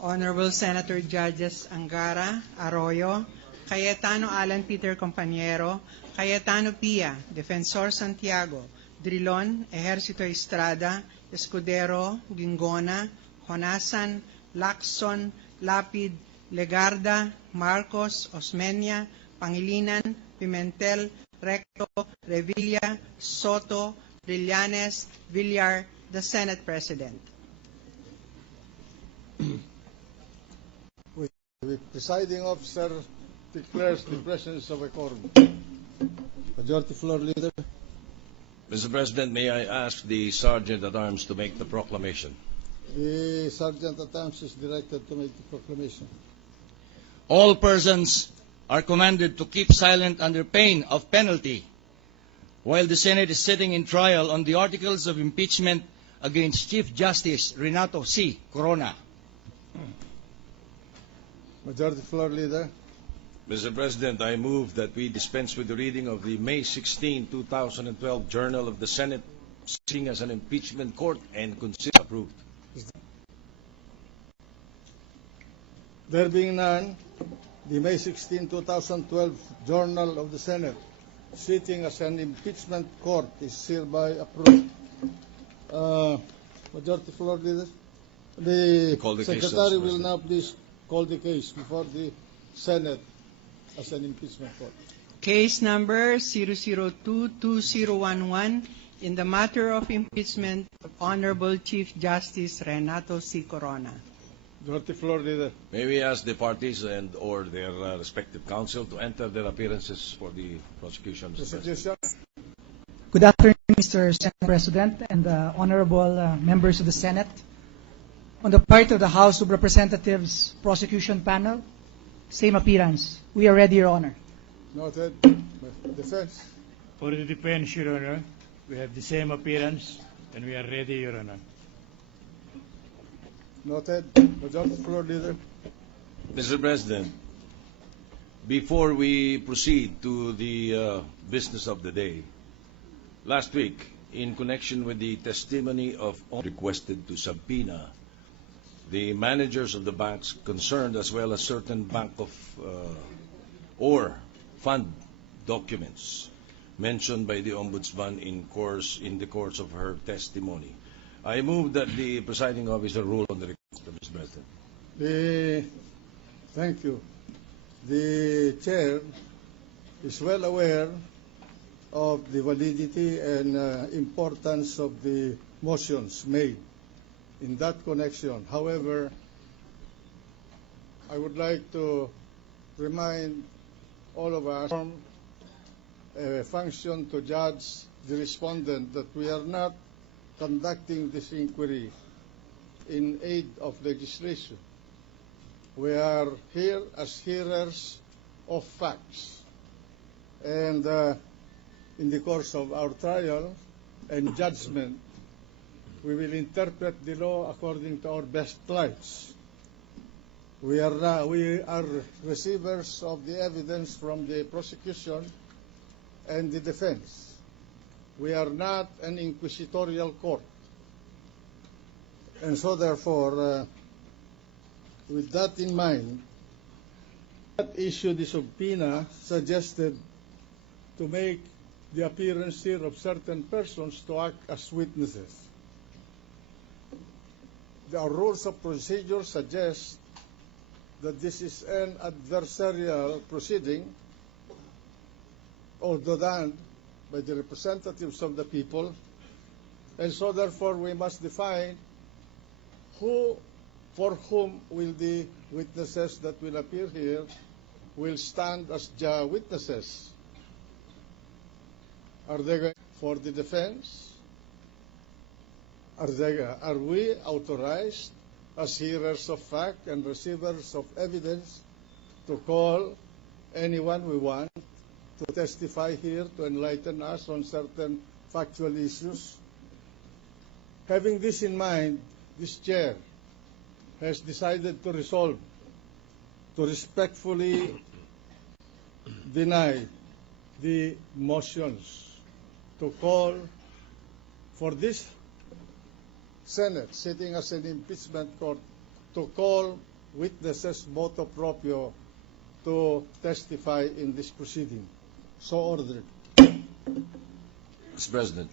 Honorable Senator Judges Angara, Arroyo, Cayetano Alan Peter Compañero, Cayetano Pia, Defensor Santiago, Drilon, Ejercito Estrada, Escudero, Gingona, Honasan, Lacson, Lapid, Legarda, Marcos, Osmeña, Pangilinan, Pimentel, Recto, Revilla, Soto, Brillanes, Villar, the Senate President. The presiding officer declares the presence of a quorum. Majority Floor Leader. Mr. President, may I ask the Sergeant at Arms to make the proclamation? The Sergeant at Arms is directed to make the proclamation. All persons are commanded to keep silent under pain of penalty while the Senate is sitting in trial on the articles of impeachment against Chief Justice Renato C. Corona. Majority Floor Leader. Mr. President, I move that we dispense with the reading of the May 16, 2012 Journal of the Senate, sitting as an impeachment court, and consider approved. There being none, the May 16, 2012 Journal of the Senate, sitting as an impeachment court, is hereby approved. Majority Floor Leader. The Secretary will now please call the case before the Senate as an impeachment court. Case number 002-2011 in the matter of impeachment of Honorable Chief Justice Renato C. Corona. Majority Floor Leader. May we ask the parties and or their respective counsel to enter their appearances for the prosecution? Good afternoon, Mr. Senate President and honorable members of the Senate. On the part of the House of Representatives prosecution panel, same appearance. We are ready, Your Honor. Noted. Defense. For the defense, Your Honor, we have the same appearance and we are ready, Your Honor. Noted. Majority Floor Leader. Mr. President, before we proceed to the business of the day, last week, in connection with the testimony of requested to subpoena the managers of the banks concerned, as well as certain bank of or fund documents mentioned by the Ombudsman in the course of her testimony. I move that the presiding officer rule on the request, Mr. President. Thank you. The Chair is well aware of the validity and importance of the motions made in that connection. However, I would like to remind all of us from a function to judge the respondent that we are not conducting this inquiry in aid of legislation. We are here as hearers of facts. And in the course of our trial and judgment, we will interpret the law according to our best lights. We are receivers of the evidence from the prosecution and the defense. We are not an inquisitorial court. And so therefore, with that in mind, that issue the subpoena suggested to make the appearance here of certain persons to act as witnesses. Our rules of procedure suggest that this is an adversarial proceeding, although done by the representatives of the people, and so therefore we must define for whom will the witnesses that will appear here will stand as witnesses. Are they going for the defense? Are we authorized as hearers of fact and receivers of evidence to call anyone we want to testify here to enlighten us on certain factual issues? Having this in mind, this chair has decided to resolve to respectfully deny the motions to call for this Senate, sitting as an impeachment court, to call witnesses motu proprio to testify in this proceeding. So ordered. Mr. President.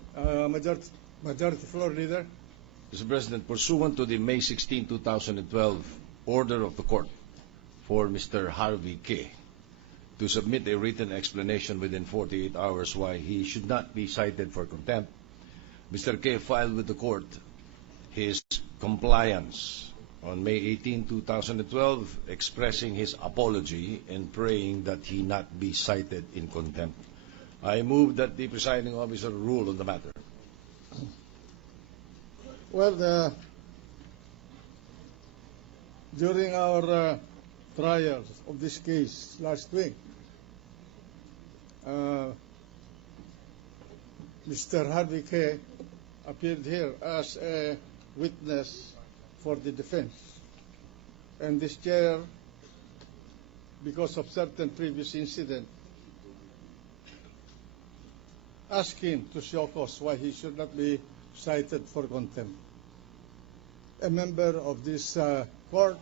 Majority Floor Leader. Mr. President, pursuant to the May 16, 2012 order of the court for Mr. Harvey K. to submit a written explanation within 48 hours why he should not be cited for contempt, Mr. K. filed with the court his compliance on May 18, 2012, expressing his apology and praying that he not be cited in contempt. I move that the presiding officer rule on the matter. Well, during our trials of this case last week, Mr. Harvey K. appeared here as a witness for the defense. And this chair, because of certain previous incident, asked him to show cause why he should not be cited for contempt. A member of this court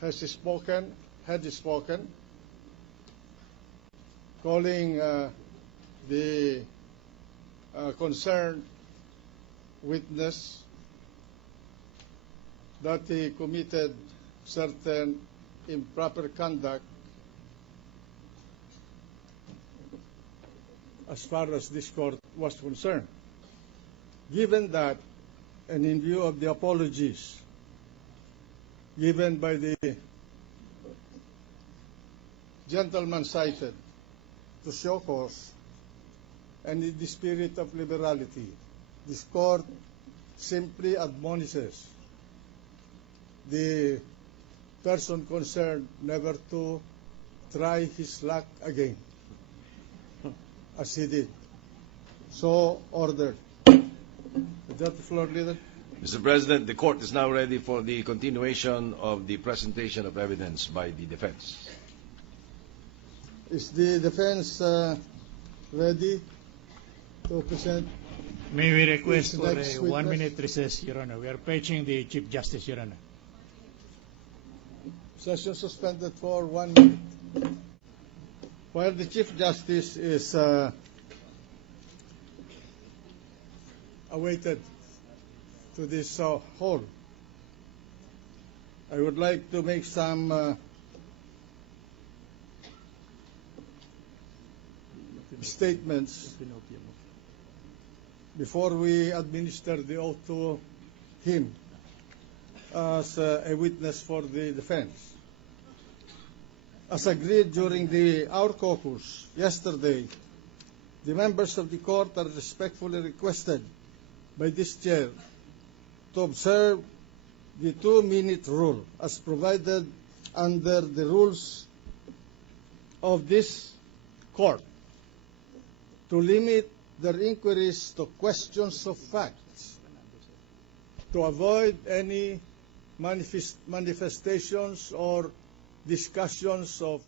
had spoken, calling the concerned witness that he committed certain improper conduct as far as this court was concerned. Given that, and in view of the apologies given by the gentleman cited to show cause, and in the spirit of liberality, this court simply admonishes the person concerned never to try his luck again, as he did. So ordered. Is that the floor, Leader? Mr. President, the court is now ready for the continuation of the presentation of evidence by the defense. Is the defense ready to present? May we request for a Next 1-minute recess, Your Honor? We are paging the Chief Justice, Your Honor. Session suspended for 1 minute. While the Chief Justice is awaited to this hall, I would like to make some statements before we administer the oath to him as a witness for the defense. As agreed during our caucus yesterday, the members of the court are respectfully requested by this chair to observe the 2-minute rule as provided under the rules of this court, to limit their inquiries to questions of facts, to avoid any manifestations or discussions of